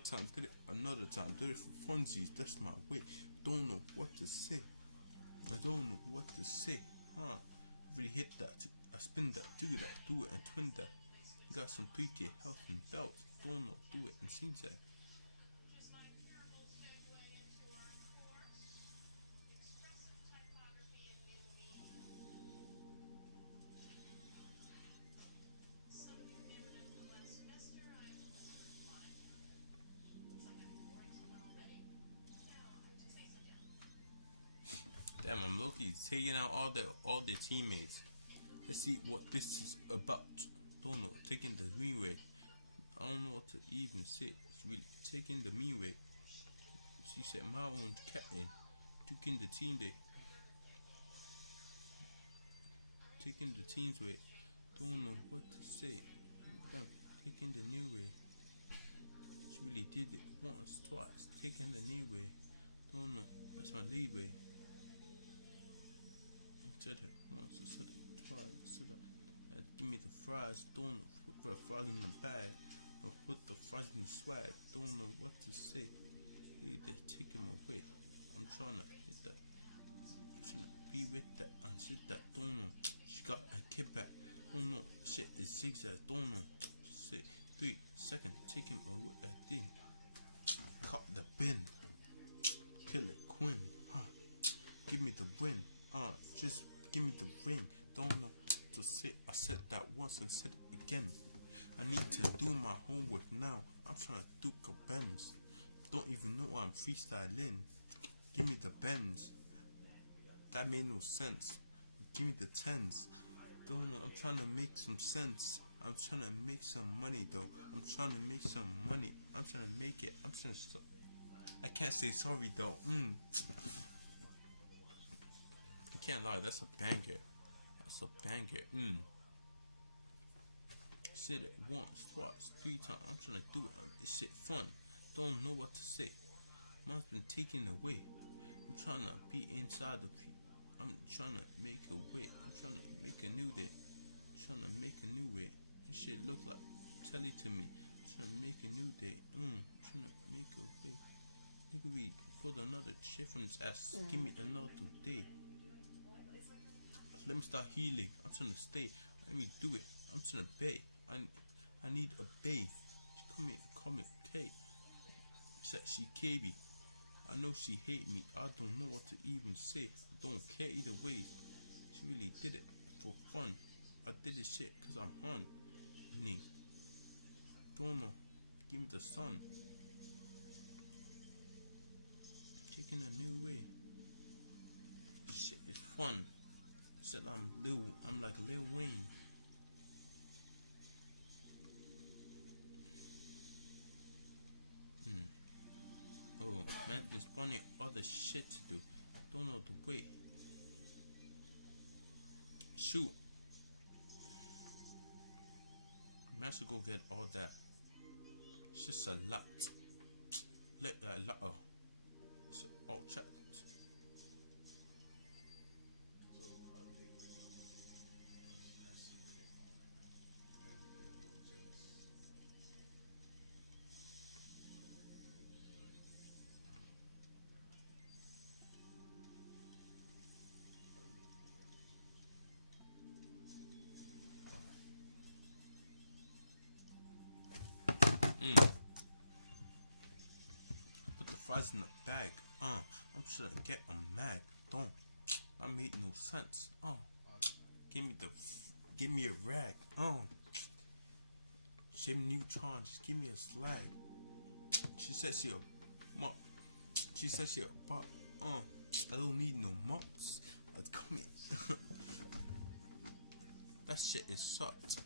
Another time, did it another time, did it for funsies, that's my wish. Don't know what to say. I don't know what to say. Really hit that, I spin that, do it and twin that. Got some 3K help and doubt. Don't know, do it and sing that. Damn, I'm lucky taking out all the teammates. Let's see what this is about. Don't know, taking the leeway. I don't know what to even say. Really taking the leeway. She said my own captain. Taking the team day. Taking the team's way. Don't know what to say. Taking the new way. She really did it once, twice. Taking the new way. Don't know. That's my leeway. Said it once, said it twice. Give me the fries. Don't know. Put the fries in the bag. Don't put the fries in the swag. Don't know what to say. Really did take him away. I'm trying to hit that. Be with that and shit that. Don't know. She got a kickback. Don't know. Shit is zigzag. Don't know. Say 3 seconds. Take it away that thing. Cop the bin. Kill it, queen. Give me the win. Just give me the ring. Don't know to say. I said that once and said it again. I need to do my homework now. I'm trying to do Benz. Don't even know what I'm freestyling. Give me the Benz. That made no sense. Give me the tens. Don't know. I'm trying to make some sense. I'm trying to make some money though. I'm trying to make some money. I'm trying to make it. I'm trying to. I can't say sorry though. I can't lie. That's a banger. That's a banger. Said it once, twice, 3 times. I'm trying to do it. This shit fun. Don't know what to say. Mine's been taken away. I'm trying to be inside of you. I'm trying to make a way. I'm trying to make a new day. I'm trying to make a new way. This shit look like. Tell it to me. I'm trying to make a new day. Trying to make a way. Maybe put another shit from his ass. Give me another day. Let me start healing. I'm trying to stay. Let me do it. I'm trying to bathe. I need a bathe. Come here, take. Sexy Katie. I know she hate me. I don't know what to even say. Don't care either way. She really did it for fun. I did this shit cause I'm on. Don't know. Give me the sun. Taking a new way. Shit is fun. Said I'm like Lil Wayne. Man, there's plenty of other shit to do. Don't know the way. Shoot. Man should go get all that. It's just a lot. Let that lot. It's all chat. Put the fries in the bag. I'm sure to get a mag. Don't. I made no sense. Give me a rag. Shave neutrons. Give me a slag. She said she a mop. She said she a pop. I don't need no mops. Come here. That shit is sucked.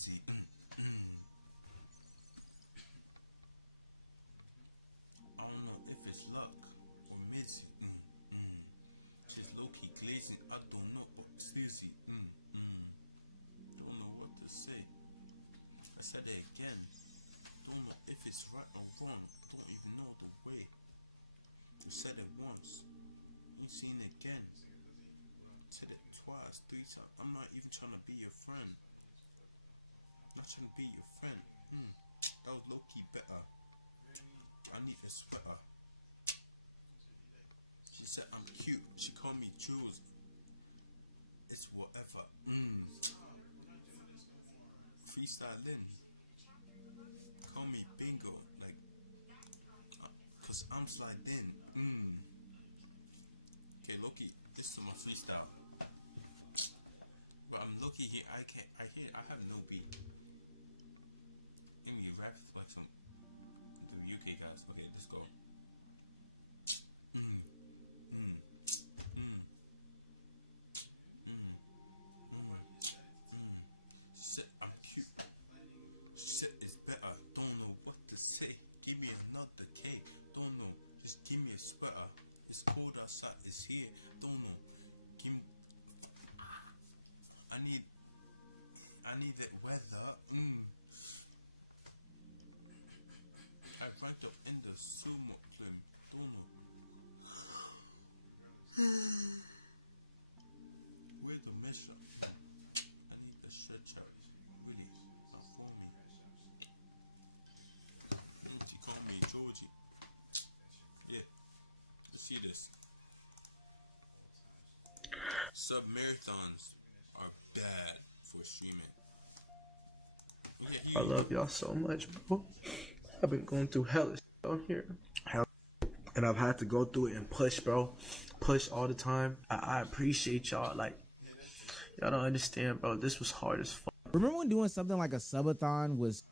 crazy. I don't know if it's luck or Mitzi. She's low-key glazing. I don't know. Sleazy. Don't know what to say. I said it again. Don't know if it's right or wrong. Don't even know the way. I said it once. Ain't seen it again. Said it twice, 3 times. I'm not even trying to be your friend. Not trying to be your friend. That was low-key better. I need a sweater. She said I'm cute. She called me Jules. It's whatever. Freestyling. Call me Bingo. Like, cause I'm sliding. Okay, Loki, this is my freestyle. But I'm lucky here. I have no beat. Give me a rap like some the UK guys. Okay, let's go. Shit, I'm cute. Shit is better. Don't know what to say. Give me another cake. Don't know. Just give me a sweater. It's cold outside. It's here. Don't know. Give me. I need that weather. I ranked up in the sumo film. Don't know. Where's the measure? I need the shirt charge. Really, not for me. He called me Georgie. Yeah, let's see this. Sub marathons are bad for streaming. I love y'all so much, bro. I've been going through hell on here. Hell, and I've had to go through it and push, bro. Push all the time. I appreciate y'all. Like, y'all don't understand, bro. This was hard as fuck. Remember when doing something like a subathon was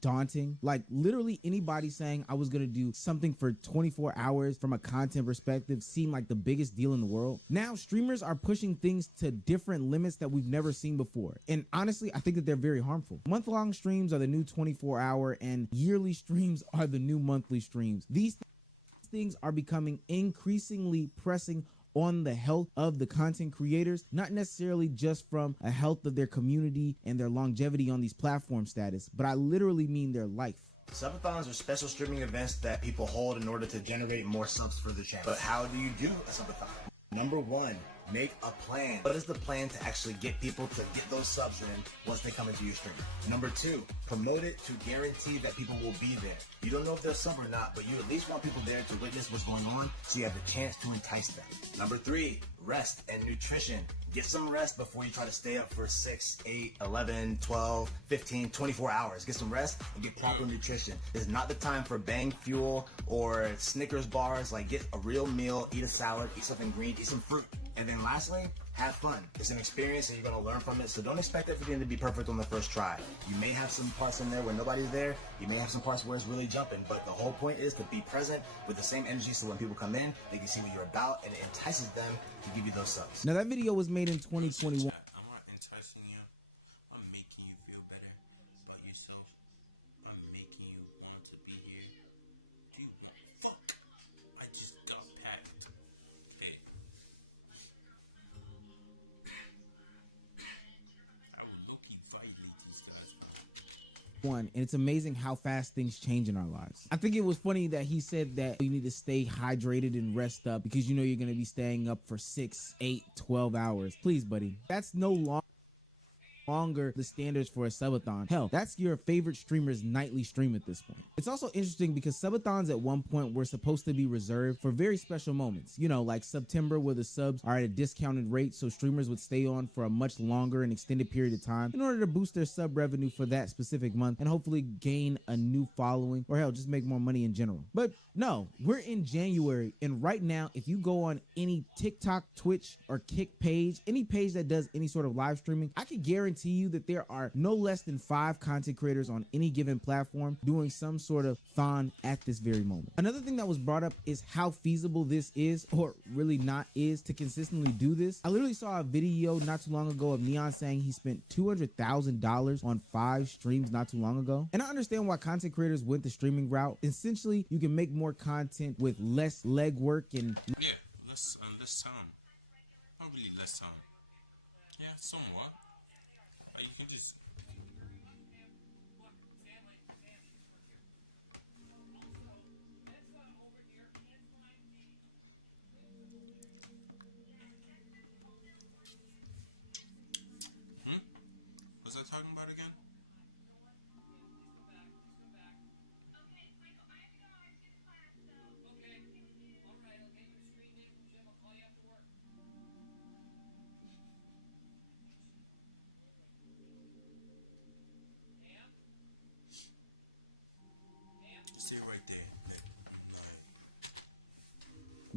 daunting? Like literally anybody saying I was gonna do something for 24 hours from a content perspective seemed like the biggest deal in the world. Now streamers are pushing things to different limits that we've never seen before, and honestly I think that they're very harmful. Month-long streams are the new 24-hour, and yearly streams are the new monthly streams. These things are becoming increasingly pressing on the health of the content creators, not necessarily just from a health of their community and their longevity on these platform status, but I literally mean their life. Subathons are special streaming events that people hold in order to generate more subs for the channel. But how do you do a subathon? Number one, make a plan. What is the plan to actually get people to get those subs in once they come into your stream? Number two, promote it to guarantee that people will be there. You don't know if they'll sub or not, but you at least want people there to witness what's going on so you have the chance to entice them. Number three, rest and nutrition. Get some rest before you try to stay up for 6, 8, 11, 12, 15, 24 hours. Get some rest and get proper nutrition. This is not the time for bang fuel or Snickers bars. Like, get a real meal, eat a salad, eat something green, eat some fruit. And then lastly, have fun. It's an experience and you're gonna learn from it, so don't expect everything to be perfect on the first try. You may have some parts in there where nobody's there, you may have some parts where it's really jumping, but the whole point is to be present with the same energy so when people come in, they can see what you're about and it entices them to give you those subs. Now that video was made in 2021. I'm not enticing you. I'm making you feel better about yourself. I'm making you want to be here. Do you want fuck? I just got packed. Hey. I would low-key violate these guys, man. And it's amazing how fast things change in our lives. I think it was funny that he said that you need to stay hydrated and rest up because you know you're going to be staying up for 6, 8, 12 hours. Please, buddy. That's no longer the standards for a subathon. Hell, that's your favorite streamer's nightly stream at this point. It's also interesting because subathons at one point were supposed to be reserved for very special moments. You know, like September, where the subs are at a discounted rate, so streamers would stay on for a much longer and extended period of time in order to boost their sub revenue for that specific month and hopefully gain a new following, or hell, just make more money in general. But no, we're in January, and right now, if you go on any TikTok, Twitch, or Kick page, any page that does any sort of live streaming, I can guarantee guarantee you that there are no less than 5 content creators on any given platform doing some sort of thon at this very moment. Another thing that was brought up is how feasible this is, or really not is, to consistently do this. I literally saw a video not too long ago of Neon saying he spent $200,000 on 5 streams not too long ago. And I understand why content creators went the streaming route. Essentially, you can make more content with less legwork and less time. Not really less time. Yeah, somewhat. Like you can just. What's I talking about again? See right there.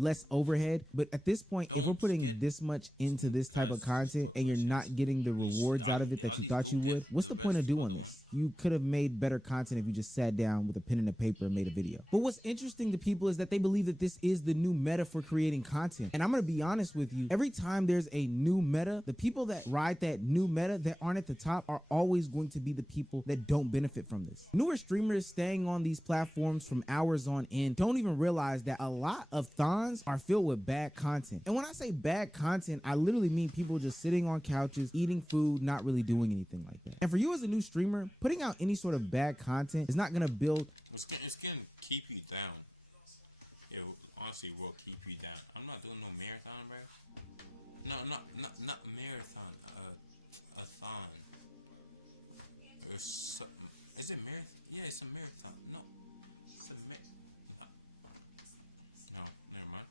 less overhead. But at this point, if we're putting this much into this type of content and you're not getting the rewards out of it that you thought you would, what's the point of doing this? You could have made better content if you just sat down with a pen and a paper and made a video. But what's interesting to people is that they believe that this is the new meta for creating content. And I'm going to be honest with you, every time there's a new meta, the people that ride that new meta that aren't at the top are always going to be the people that don't benefit from this. Newer streamers staying on these platforms from hours on end don't even realize that a lot of thons are filled with bad content. And when I say bad content, I literally mean people just sitting on couches, eating food, not really doing anything like that. And for you as a new streamer, putting out any sort of bad content is not going to build. It's gonna keep you down. It honestly will keep you down. I'm not doing no marathon, bro. No, not marathon. A thon. Is it marathon? Yeah, it's a marathon. No, it's a marathon. No, never mind.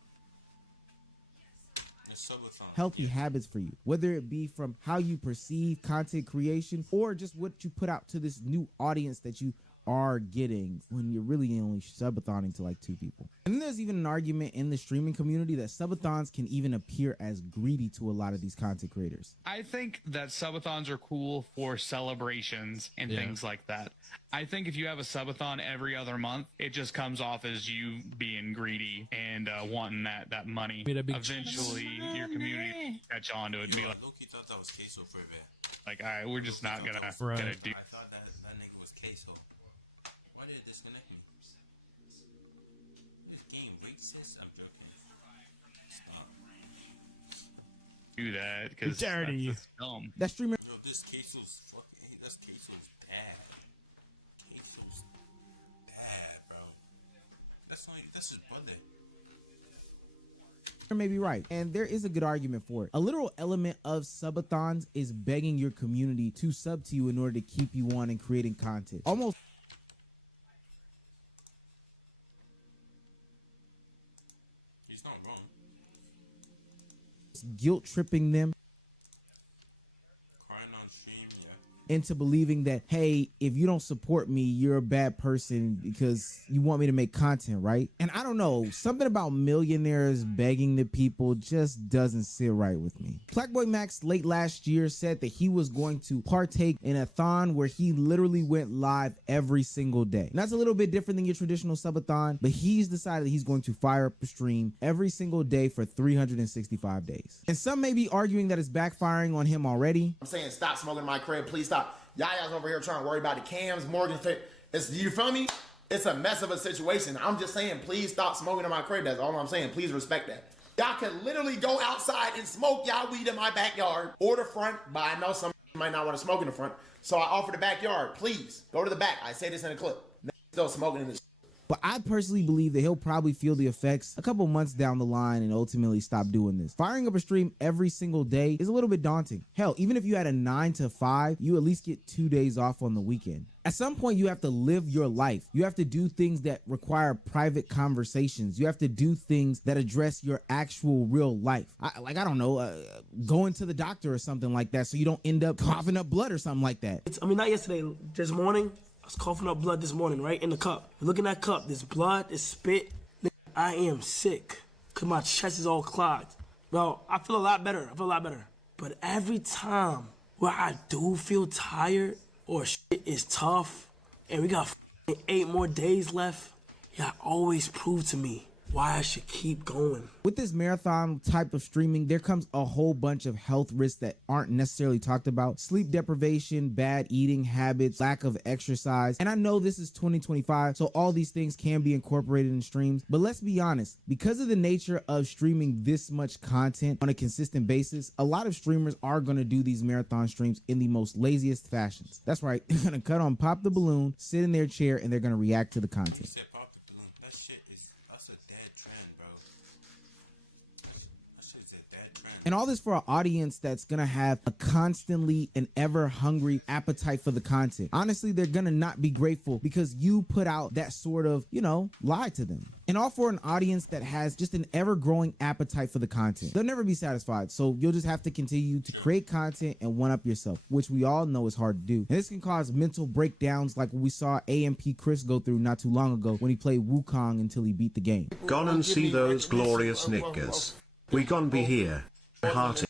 It's subathon. Healthy habits for you, whether it be from how you perceive content creation or just what you put out to this new audience that you are getting when you're really only subathoning to like 2 people. And then there's even an argument in the streaming community that subathons can even appear as greedy to a lot of these content creators. I think that subathons are cool for celebrations and things like that. I think if you have a subathon every other month, it just comes off as you being greedy and wanting that money. Eventually, your community will catch on to it and be like, Loki thought that was queso for a bit. all right, we're just not gonna do. I thought that nigga was queso. Why did it disconnect me? This game racist? I'm joking. Stop. Do that because that's dumb. That streamer Yo, this queso's fucking. This queso's bad. Queso's bad, bro. That's his brother. may be right, and there is a good argument for it. A literal element of subathons is begging your community to sub to you in order to keep you on and creating content. Almost He's not wrong. guilt tripping them Crying on stream, yeah. into believing that, hey, if you don't support me, you're a bad person because you want me to make content, right? And I don't know, something about millionaires begging the people just doesn't sit right with me. Blackboy Max late last year said that he was going to partake in a thon where he literally went live every single day. And that's a little bit different than your traditional subathon, but he's decided that he's going to fire up a stream every single day for 365 days. And some may be arguing that it's backfiring on him already. I'm saying stop smoking in my crib, please stop. Y'all over here trying to worry about the cams, Morgan. It's, you feel me? It's a mess of a situation. I'm just saying, please stop smoking in my crib. That's all I'm saying. Please respect that. Y'all can literally go outside and smoke y'all weed in my backyard or the front, but I know some might not want to smoke in the front. So I offer the backyard. Please go to the back. I say this in a clip. Still smoking in this. But I personally believe that he'll probably feel the effects a couple months down the line and ultimately stop doing this. Firing up a stream every single day is a little bit daunting. Hell, even if you had a 9 to 5, you at least get 2 days off on the weekend. At some point, you have to live your life. You have to do things that require private conversations. You have to do things that address your actual real life. I don't know, going to the doctor or something like that so you don't end up coughing up blood or something like that. Not yesterday, this morning. I was coughing up blood this morning, right, in the cup. Look in that cup, there's blood, there's spit. I am sick, because my chest is all clogged. Bro, I feel a lot better, But every time where I do feel tired or shit is tough and we got 8 more days left, y'all always prove to me why I should keep going. With this marathon type of streaming, there comes a whole bunch of health risks that aren't necessarily talked about. Sleep deprivation, bad eating habits, lack of exercise. And I know this is 2025, so all these things can be incorporated in streams. But let's be honest, because of the nature of streaming this much content on a consistent basis, a lot of streamers are going to do these marathon streams in the most laziest fashions. That's right. They're going to cut on Pop the Balloon, sit in their chair, and they're going to react to the content. That shit that's a dead trend, bro. That shit's a dead trend. And all this for an audience that's gonna have a constantly and ever hungry appetite for the content. Honestly, they're gonna not be grateful because you put out that sort of, lie to them. And all for an audience that has just an ever growing appetite for the content. They'll never be satisfied. So you'll just have to continue to create content and one up yourself, which we all know is hard to do. And this can cause mental breakdowns like what we saw AMP Chris go through not too long ago when he played Wukong until he beat the game. Gone and see those glorious niggas. We gon' be here. Hearty.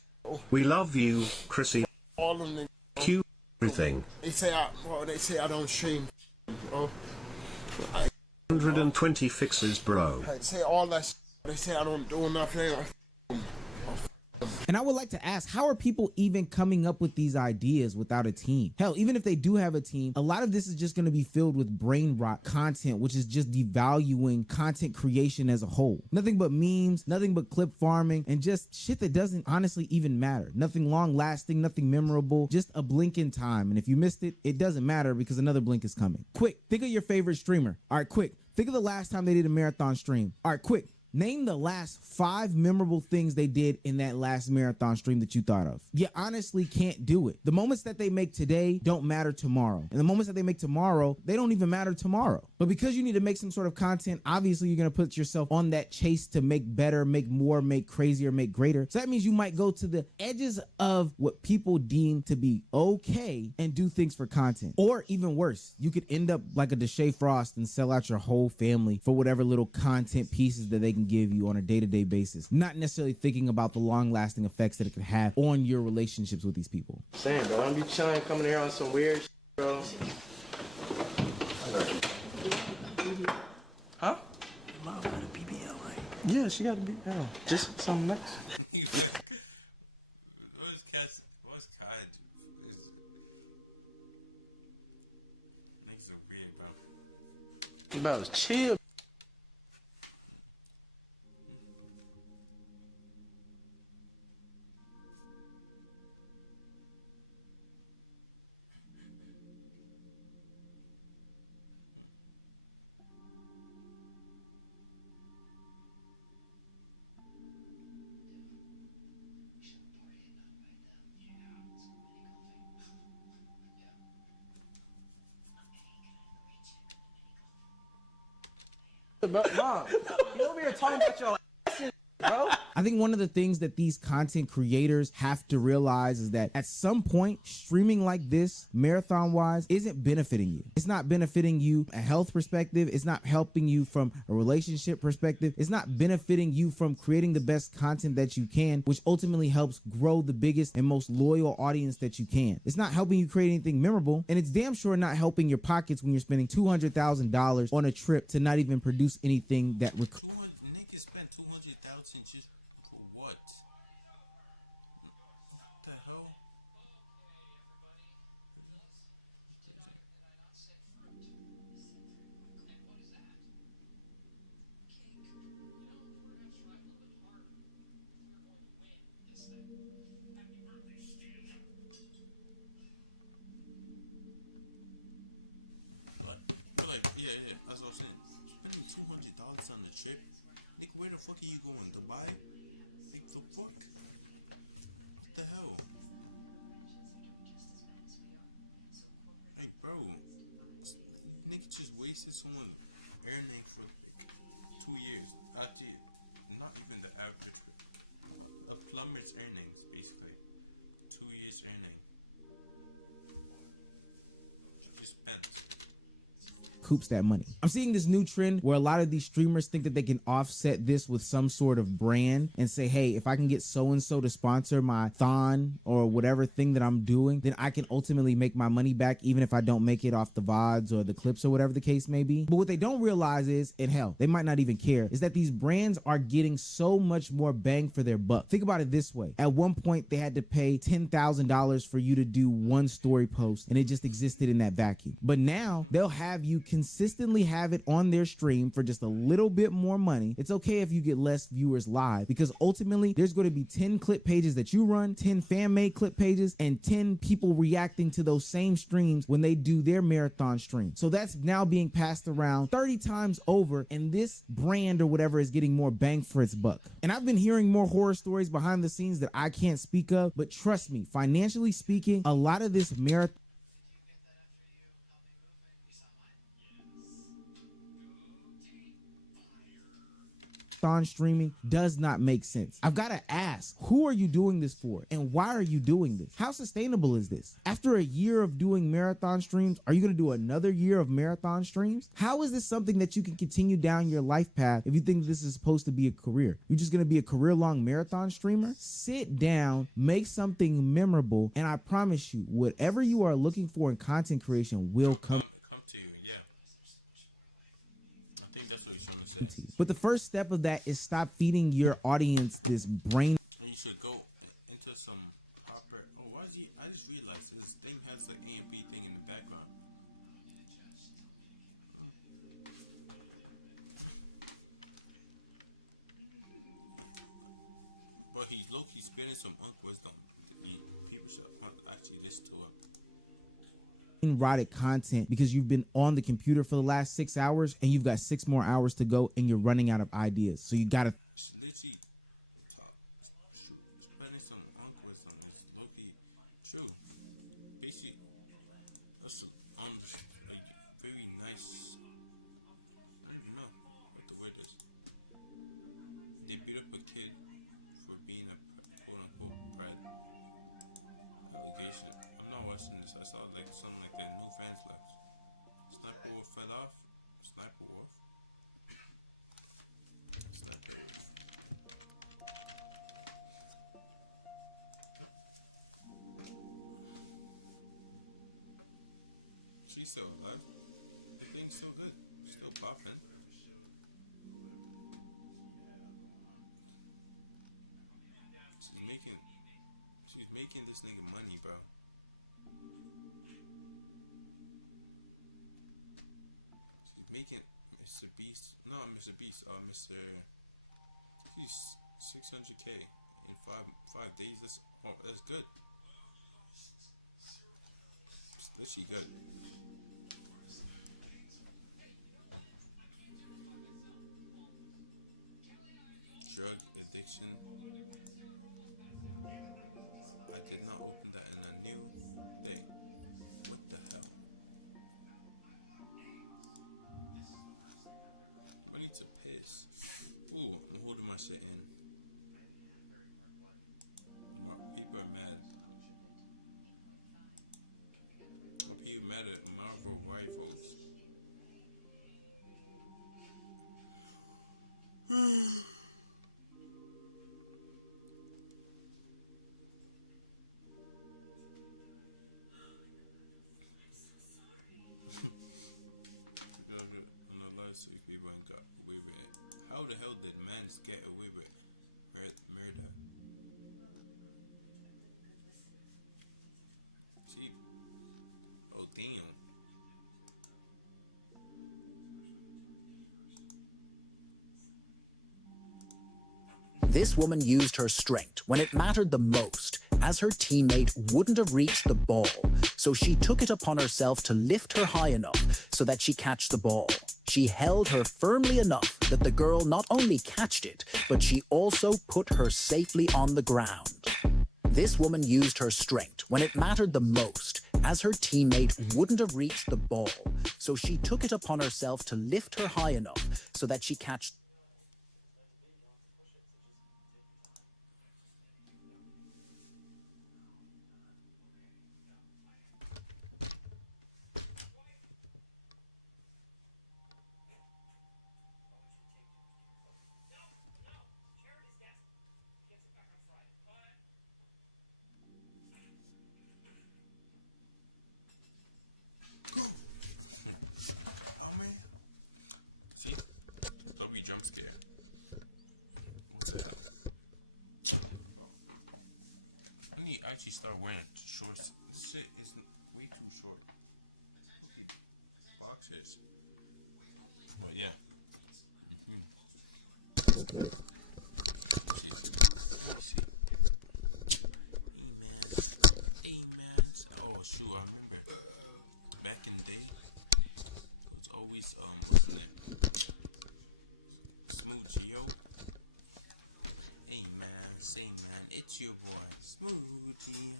We love you, Chrissy. All of them. Q everything. They say I don't stream, bro. 120 fixes, bro. They say all that shit. They say I don't do nothing. And I would like to ask, how are people even coming up with these ideas without a team? Hell, even if they do have a team, a lot of this is just going to be filled with brain rot content, which is just devaluing content creation as a whole. Nothing but memes, nothing but clip farming, and just shit that doesn't honestly even matter. Nothing long lasting, nothing memorable, just a blink in time. And if you missed it, it doesn't matter because another blink is coming. Quick, think of your favorite streamer. All right, quick. Think of the last time they did a marathon stream. All right, quick. Name the last 5 memorable things they did in that last marathon stream that you thought of. You honestly can't do it. The moments that they make today don't matter tomorrow. And the moments that they make tomorrow, they don't even matter tomorrow. But because you need to make some sort of content, obviously you're going to put yourself on that chase to make better, make more, make crazier, make greater. So that means you might go to the edges of what people deem to be okay and do things for content. Or even worse, you could end up like a Deshae Frost and sell out your whole family for whatever little content pieces that they can give you on a day-to-day basis, not necessarily thinking about the long-lasting effects that it could have on your relationships with these people. Saying, bro, don't be chilling, coming here on some weird shit, bro. Huh? Mom got a BBL, right? Yeah, she got a BBL. Just something nice. What's Kai do? Niggas are weird, bro. Bro, chill. Bro, Mom, you over here talking about your ass, bro. I think one of the things that these content creators have to realize is that at some point, streaming like this, marathon-wise, isn't benefiting you. It's not benefiting you a health perspective. It's not helping you from a relationship perspective. It's not benefiting you from creating the best content that you can, which ultimately helps grow the biggest and most loyal audience that you can. It's not helping you create anything memorable, and it's damn sure not helping your pockets when you're spending $200,000 on a trip to not even produce anything that Niggas spend $200,000 just for what? What the hell? Yeah, as I was saying, spending $200 on the trip. Nick, where the fuck are you going? Dubai? Like, the fuck? What the hell? Hey, bro. Nick just wasted someone earning for 2 years. Actually, not even the average. A plumber's earnings, basically. 2 years earning. You spent. recoups that money. I'm seeing this new trend where a lot of these streamers think that they can offset this with some sort of brand and say, hey, if I can get so-and-so to sponsor my thon or whatever thing that I'm doing, then I can ultimately make my money back even if I don't make it off the VODs or the clips or whatever the case may be. But what they don't realize is, and hell, they might not even care, is that these brands are getting so much more bang for their buck. Think about it this way. At one point, they had to pay $10,000 for you to do one story post, and it just existed in that vacuum. But now they'll have you consistently have it on their stream for just a little bit more money. It's okay if you get less viewers live, because ultimately there's going to be 10 clip pages that you run, 10 fan-made clip pages, and 10 people reacting to those same streams when they do their marathon stream. So that's now being passed around 30 times over, and this brand or whatever is getting more bang for its buck. And I've been hearing more horror stories behind the scenes that I can't speak of, but trust me, financially speaking, a lot of this marathon streaming does not make sense. I've got to ask, who are you doing this for? And why are you doing this? How sustainable is this? After a year of doing marathon streams, are you going to do another year of marathon streams? How is this something that you can continue down your life path if you think this is supposed to be a career? You're just going to be a career-long marathon streamer? Sit down, make something memorable, and I promise you, whatever you are looking for in content creation will come to you. Yeah. I think that's what he's trying to say. but the first step of that is stop feeding your audience this brain. You should go into some proper. Oh, why is he? I just realized this thing has an A and B thing in the background. But he's low-key spitting some wisdom. People should actually listen to him. Erotic content because you've been on the computer for the last 6 hours and you've got 6 more hours to go and you're running out of ideas. So you gotta Literally, spending some wisdom is low-key true. Basically, that's like very nice. I don't know what the word is. They beat up a kid for being a quote-unquote pred allegation. I'm not watching this. I saw like something like that. No fans left. Sniper Wolf fell off. Sniper Wolf. Sniper Wolf. She's still alive. The thing's still good. Still popping. She's making this nigga money, bro. She's making Mr. Beast. No, Mr. Beast. Mr. He's 600K in five days. That's good. That's she good. Drug addiction. I did not open that in a new thing. What the hell? I need to piss. Ooh, I'm holding my shit in. People are mad. People mad at Marvel rifles. How the hell did man get away with murder? See? Oh damn. This woman used her strength when it mattered the most, as her teammate wouldn't have reached the ball, so she took it upon herself to lift her high enough so that she catch the ball. She held her firmly enough that the girl not only catched it, but she also put her safely on the ground. This woman used her strength when it mattered the most, as her teammate wouldn't have reached the ball, so she took it upon herself to lift her high enough so that she catch. Oh shoot, I remember back in the day, it was always what's the name? Smoochie, yo. Hey man, say man, it's your boy, Smoochie,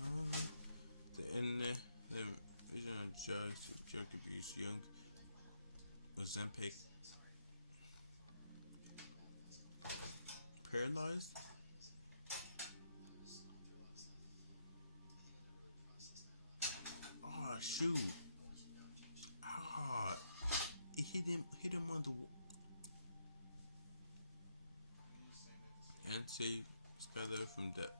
the internet, the original judge, jerk abuse, young, Ozempic, paralyzed. Oh shoot. Ah, it hit him on the and save Skyler from death.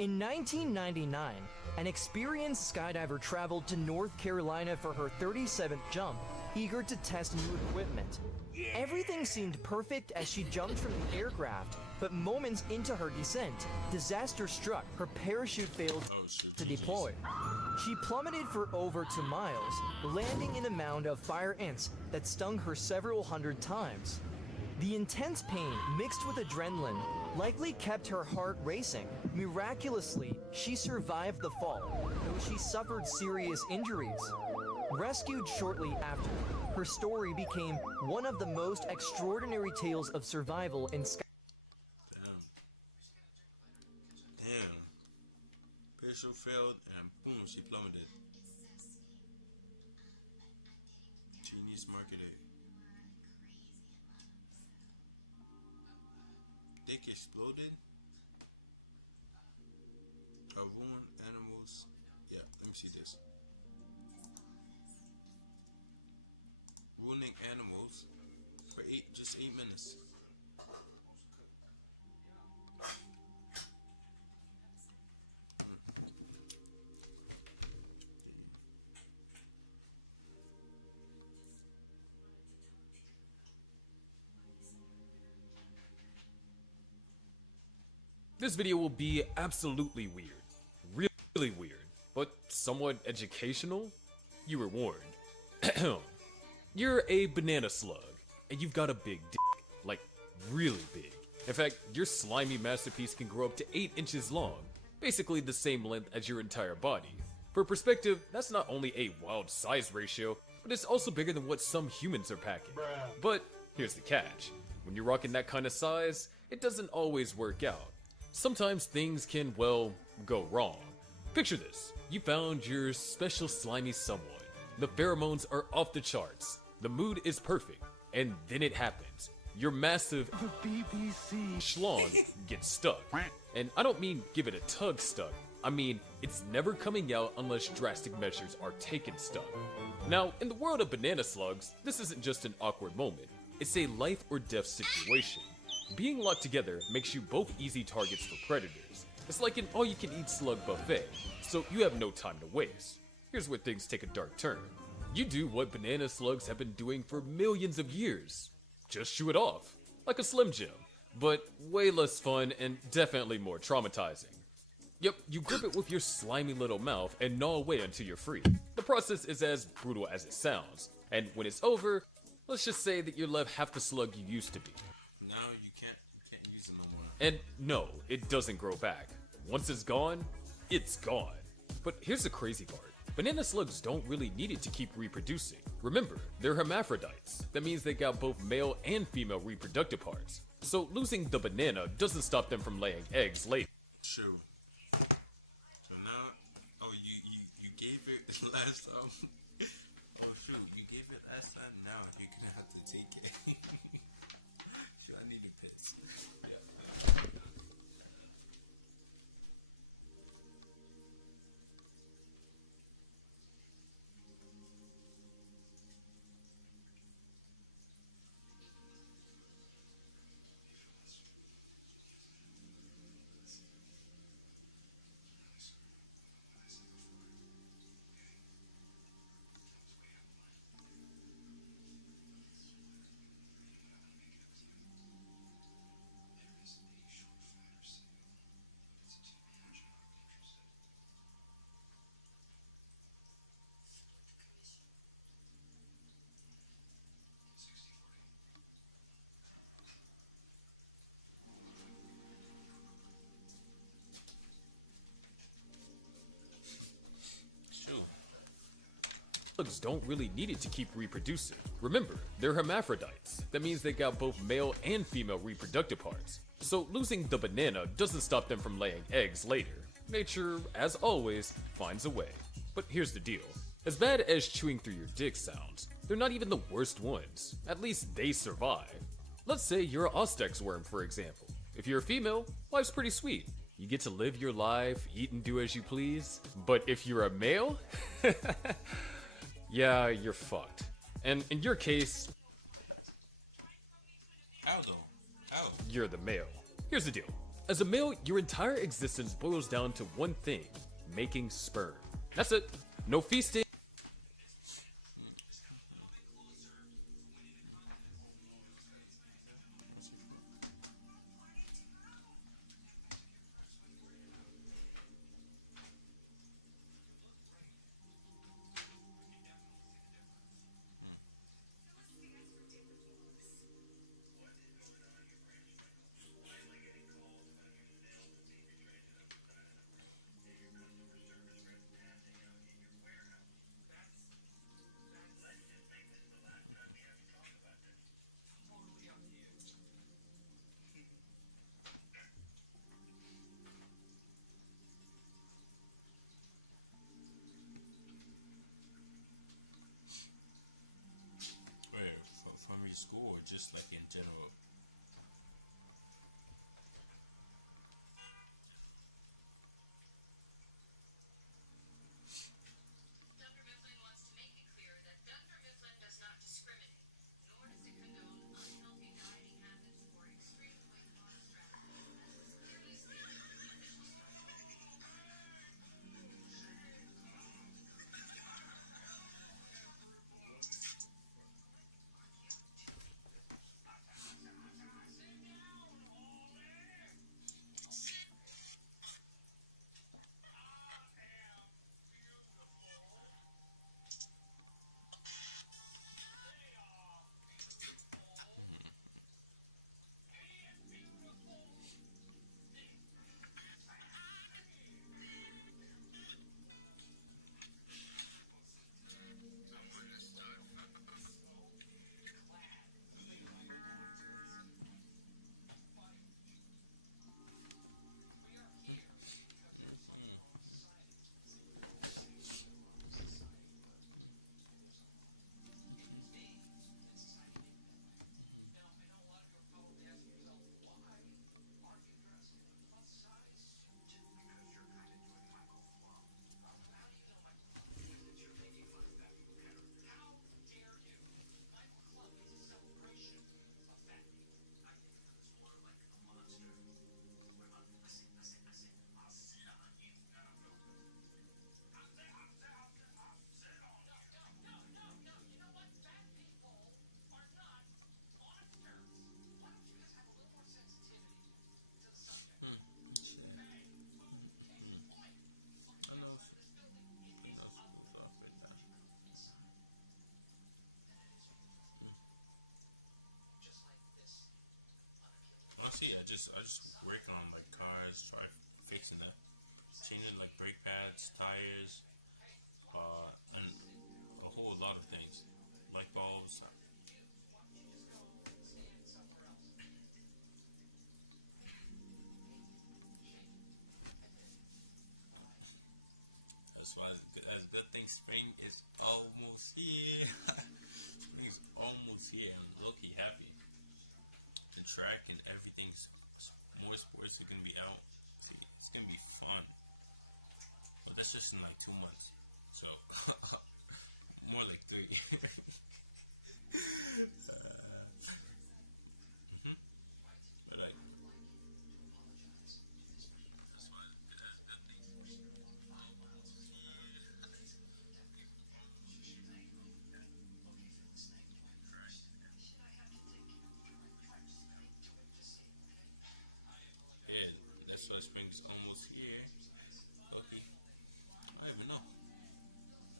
In 1999, an experienced skydiver traveled to North Carolina for her 37th jump, eager to test new equipment. Everything seemed perfect as she jumped from the aircraft, but moments into her descent, disaster struck. Her parachute failed to deploy. She plummeted for over 2 miles, landing in a mound of fire ants that stung her several hundred times. The intense pain, mixed with adrenaline, likely kept her heart racing. Miraculously, she survived the fall, though she suffered serious injuries. Rescued shortly after, her story became one of the most extraordinary tales of survival in sky. Damn. Parachute failed and boom, she plummeted. Genius marketing. Dick exploded. Ruined animals. Yeah, let me see this. Ruining animals for just 8 minutes. This video will be absolutely weird. Really weird, but somewhat educational. You were warned. You're a banana slug, and you've got a big dick. Like, really big. In fact, your slimy masterpiece can grow up to 8 inches long, basically the same length as your entire body. For perspective, that's not only a wild size ratio, but it's also bigger than what some humans are packing. But here's the catch. When you're rocking that kind of size, it doesn't always work out. Sometimes things can, well, go wrong. Picture this. You found your special slimy someone. The pheromones are off the charts. The mood is perfect. And then it happens. Your massive schlong gets stuck. And I don't mean give it a tug stuck. I mean, it's never coming out unless drastic measures are taken stuck. Now, in the world of banana slugs, this isn't just an awkward moment. It's a life or death situation. Being locked together makes you both easy targets for predators. It's like an all-you-can-eat slug buffet, so you have no time to waste. Here's where things take a dark turn. You do what banana slugs have been doing for millions of years. Just chew it off, like a Slim Jim, but way less fun and definitely more traumatizing. Yep, you grip it with your slimy little mouth and gnaw away until you're free. The process is as brutal as it sounds, and when it's over, let's just say that you're left half the slug you used to be. Now you can't use it no more. And no, it doesn't grow back. Once it's gone, it's gone. But here's the crazy part. Banana slugs don't really need it to keep reproducing. Remember, they're hermaphrodites. That means they got both male and female reproductive parts. So losing the banana doesn't stop them from laying eggs later. True. So now, oh, you gave it last time. Oh shoot, you gave it last time. Now you're gonna have to take it. Shoot, I need to piss. Yeah. slugs don't really need it to keep reproducing. Remember, they're hermaphrodites. That means they got both male and female reproductive parts. So losing the banana doesn't stop them from laying eggs later. Nature, as always, finds a way. But here's the deal. As bad as chewing through your dick sounds, they're not even the worst ones. At least they survive. Let's say you're an Ostex worm, for example. If you're a female, life's pretty sweet. You get to live your life, eat and do as you please. But if you're a male, yeah, you're fucked. And in your case, How though? How? you're the male. Here's the deal. As a male, your entire existence boils down to one thing: making sperm. That's it. No feasting. Where? From your school or just like in general? Honestly, I just working on like cars, try fixing that, changing like brake pads, tires, and a whole lot of things, light bulbs. That's why as good thing spring is almost here. Spring's almost here. I'm low-key happy. The track and everything's more sports are gonna be out. It's gonna be fun. But that's just in like 2 months. So more like 3. But like that's why that's good things. Yeah, that's why spring's almost here. Okay. I don't even know.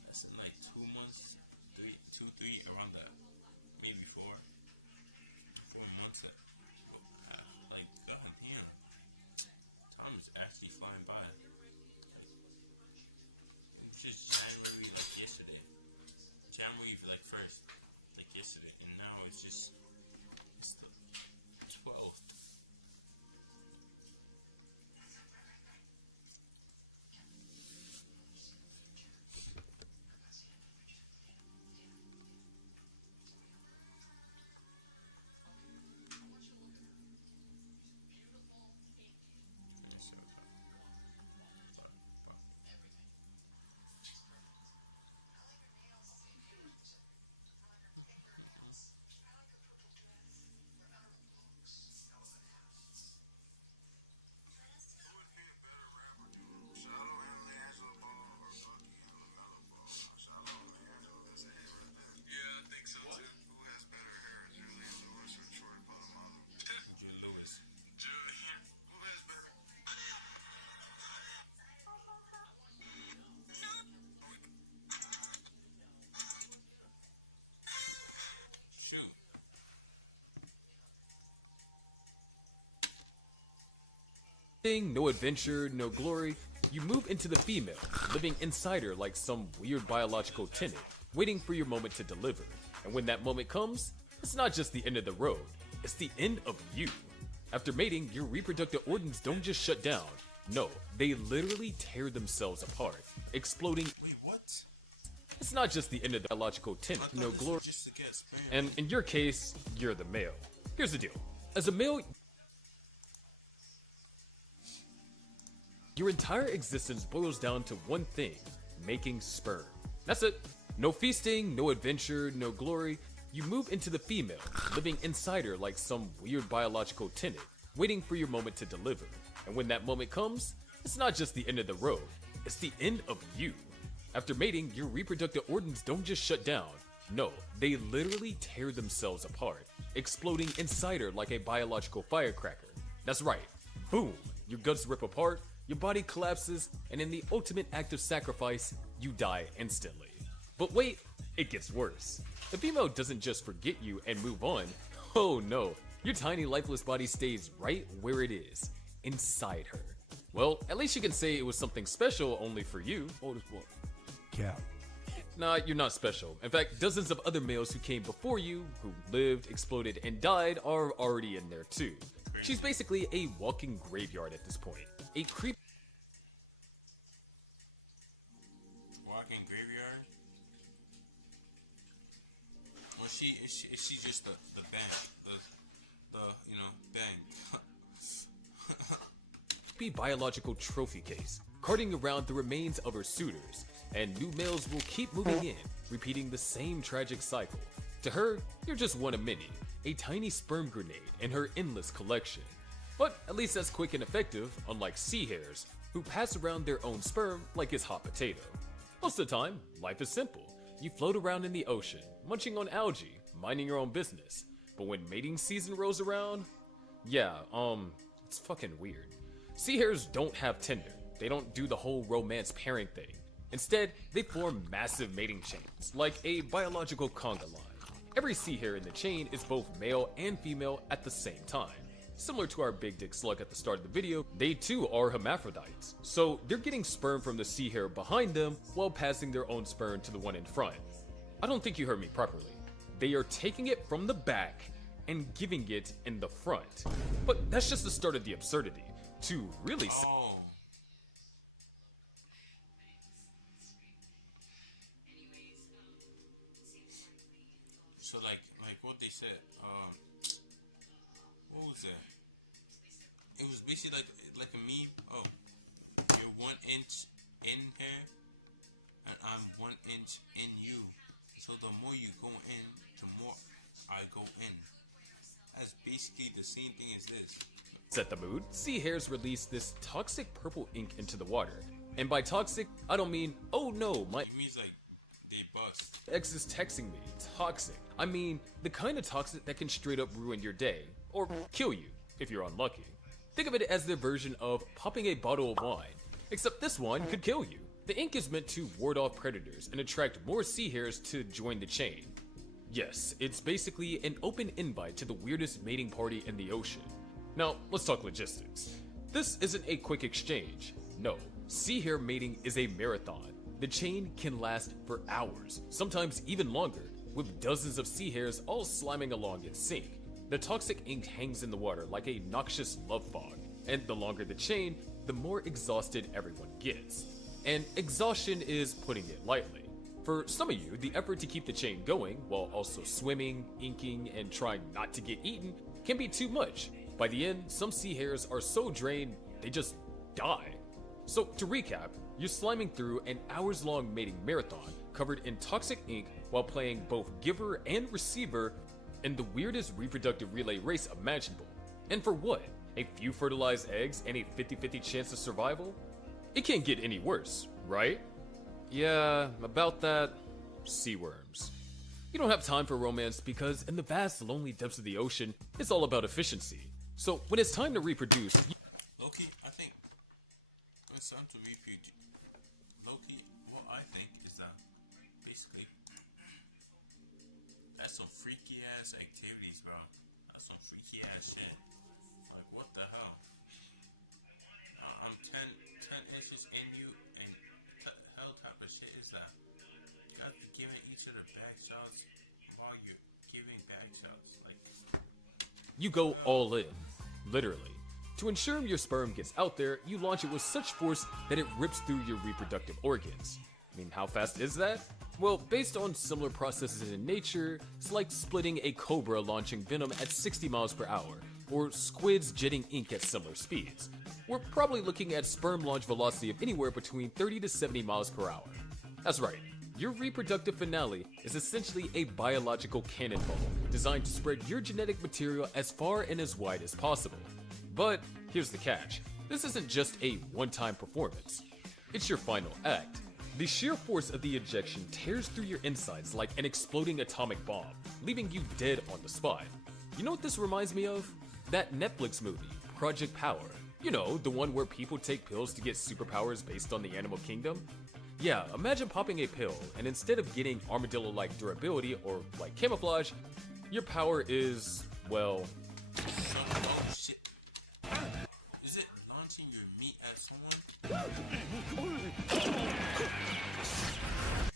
That's in like 2 months, 3, around that. Maybe 4. 4 months. Like, god damn. Time is actually flying by. It was just January, like yesterday. like first, like yesterday, and now it's just it's the 12th. No adventure, no glory. You move into the female, living inside her like some weird biological tenant, waiting for your moment to deliver. And when that moment comes, it's not just the end of the road, it's the end of you. After mating, your reproductive organs don't just shut down. No, they literally tear themselves apart, exploding. Wait, what? It's not just the end of the biological tenant, no glory. And in your case, you're the male. Here's the deal. As a male, your entire existence boils down to one thing: making sperm. That's it. No feasting, no adventure, no glory. You move into the female, living inside her like some weird biological tenant, waiting for your moment to deliver. And when that moment comes, it's not just the end of the road, it's the end of you. After mating, your reproductive organs don't just shut down. No, they literally tear themselves apart, exploding inside her like a biological firecracker. That's right. Boom! Your guts rip apart, your body collapses, and in the ultimate act of sacrifice, you die instantly. But wait, it gets worse. The female doesn't just forget you and move on. Oh no, your tiny lifeless body stays right where it is, inside her. Well, at least you can say it was something special only for you. Oldest boy. Cap. Nah, you're not special. In fact, dozens of other males who came before you, who lived, exploded, and died are already in there too. She's basically a walking graveyard at this point. A creep. Walking graveyard? Or is she just the bank? The you know, bank. Be biological trophy case, carting around the remains of her suitors, and new males will keep moving in, repeating the same tragic cycle. To her, you're just one of many, a tiny sperm grenade in her endless collection. But at least that's quick and effective, unlike sea hares, who pass around their own sperm like it's hot potato. Most of the time, life is simple. You float around in the ocean, munching on algae, minding your own business. But when mating season rolls around, yeah, it's fucking weird. Sea hares don't have Tinder. They don't do the whole romance pairing thing. Instead, they form massive mating chains, like a biological conga line. Every sea hare in the chain is both male and female at the same time. Similar to our big dick slug at the start of the video, they too are hermaphrodites. So they're getting sperm from the sea hare behind them while passing their own sperm to the one in front. I don't think you heard me properly. They are taking it from the back and giving it in the front. But that's just the start of the absurdity. To really So like what they said, what was that? It was basically like a meme. Oh, you're 1 inch in here, and I'm 1 inch in you. So the more you go in, the more I go in. That's basically the same thing as this. Set the mood. Sea hares release this toxic purple ink into the water. And by toxic, I don't mean, oh no, my... It means like they bust. Ex is texting me. Toxic. I mean, the kind of toxic that can straight up ruin your day. Or kill you, if you're unlucky. Think of it as their version of popping a bottle of wine. Except this one could kill you. The ink is meant to ward off predators and attract more sea hares to join the chain. Yes, it's basically an open invite to the weirdest mating party in the ocean. Now, let's talk logistics. This isn't a quick exchange. No, sea hare mating is a marathon. The chain can last for hours, sometimes even longer, with dozens of sea hares all sliming along in sync. The toxic ink hangs in the water like a noxious love fog, and the longer the chain, the more exhausted everyone gets. And exhaustion is putting it lightly. For some of you, the effort to keep the chain going while also swimming, inking, and trying not to get eaten can be too much. By the end, some sea hares are so drained, they just die. So to recap, you're sliming through an hours-long mating marathon covered in toxic ink while playing both giver and receiver in the weirdest reproductive relay race imaginable. And for what? A few fertilized eggs and a 50-50 chance of survival? It can't get any worse, right? Yeah, about that, sea worms. You don't have time for romance because in the vast, lonely depths of the ocean, it's all about efficiency. So when it's time to reproduce, Loki, I think it's time to reproduce. Loki, what I think is that basically that's some freaky ass activities, bro. That's some freaky ass shit. Like, what the hell? I'm 10 inches in you, and hell type of shit is that? You guys be giving each other back shots while you're giving back shots. Like, you go all in, literally. To ensure your sperm gets out there, you launch it with such force that it rips through your reproductive organs. I mean, how fast is that? Well, based on similar processes in nature, it's like splitting a cobra launching venom at 60 miles per hour, or squids jetting ink at similar speeds. We're probably looking at sperm launch velocity of anywhere between 30 to 70 miles per hour. That's right, your reproductive finale is essentially a biological cannonball designed to spread your genetic material as far and as wide as possible. But here's the catch. This isn't just a one-time performance. It's your final act. The sheer force of the ejection tears through your insides like an exploding atomic bomb, leaving you dead on the spot. You know what this reminds me of? That Netflix movie, Project Power. You know, the one where people take pills to get superpowers based on the animal kingdom? Yeah, imagine popping a pill, and instead of getting armadillo-like durability or like camouflage, your power is, well... oh shit. Is it launching your meat at someone?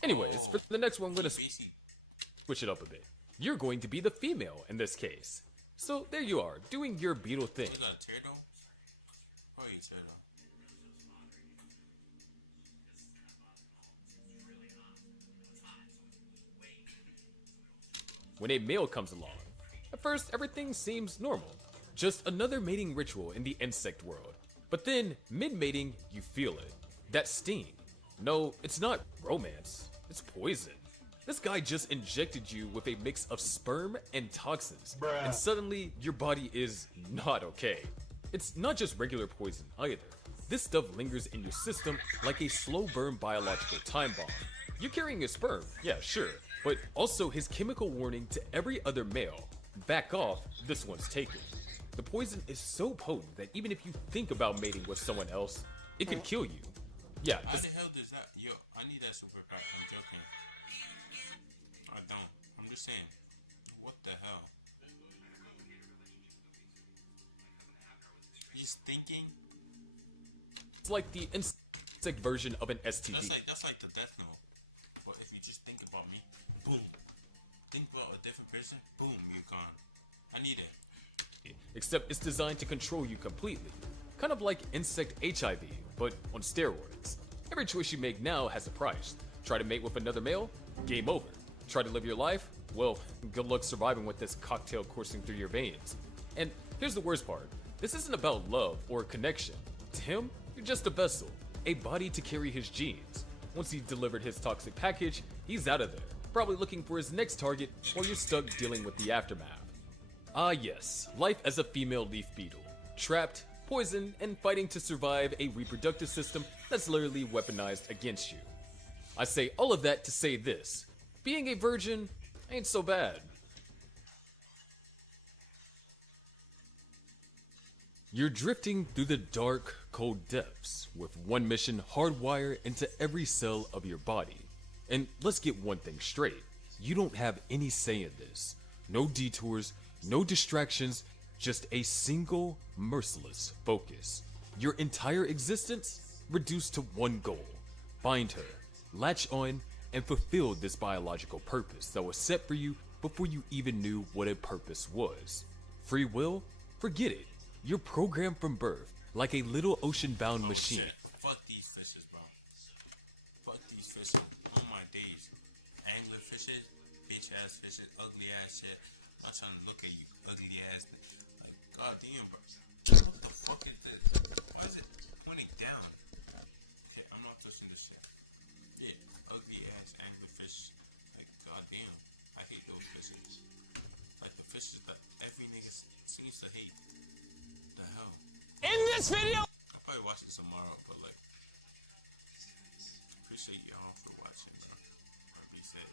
Anyways, for the next one, I'm gonna switch it up a bit. You're going to be the female in this case. So there you are, doing your beetle thing. You got a tear though? Probably a tear though. When a male comes along, at first everything seems normal. Just another mating ritual in the insect world. But then, mid-mating, you feel it. That sting. No, it's not romance. It's poison. This guy just injected you with a mix of sperm and toxins. And suddenly, your body is not okay. It's not just regular poison either. This stuff lingers in your system like a slow burn biological time bomb. You're carrying his sperm, yeah, sure. But also his chemical warning to every other male. Back off, this one's taken. The poison is so potent that even if you think about mating with someone else, it could kill you. Yeah. How the hell does that? Yo, I need that super pack. I'm joking. I don't. I'm just saying. What the hell? He's thinking. It's like the insect version of an STD. That's like the Death Note. But if you just think about me, boom. Think about a different person, boom, you're gone. I need it. Except it's designed to control you completely. Kind of like insect HIV, but on steroids. Every choice you make now has a price. Try to mate with another male? Game over. Try to live your life? Well, good luck surviving with this cocktail coursing through your veins. And here's the worst part. This isn't about love or connection. To him, you're just a vessel, a body to carry his genes. Once he's delivered his toxic package, he's out of there, probably looking for his next target while you're stuck dealing with the aftermath. Ah yes, life as a female leaf beetle. Trapped, poisoned, and fighting to survive a reproductive system that's literally weaponized against you. I say all of that to say this. Being a virgin ain't so bad. You're drifting through the dark, cold depths with one mission hardwired into every cell of your body. And let's get one thing straight. You don't have any say in this. No detours, no distractions, just a single, merciless focus. Your entire existence reduced to one goal. Find her, latch on, and fulfilled this biological purpose that was set for you before you even knew what a purpose was. Free will? Forget it. You're programmed from birth, like a little ocean-bound machine. Fuck these fishes, bro. Fuck these fishes. On my days. Angler fishes, bitch ass fishes, ugly ass shit. I'm trying to look at you, ugly ass. Like, goddamn, bro. What the fuck is this? Why is it pointing down? Okay, I'm not touching this shit. Yeah, ugly ass anglerfish. Like, goddamn. I hate those fishes. Like the fishes that every nigga seems to hate. The hell? In this video! I'll probably watch this tomorrow, but like, appreciate y'all for watching, bro. Like we said.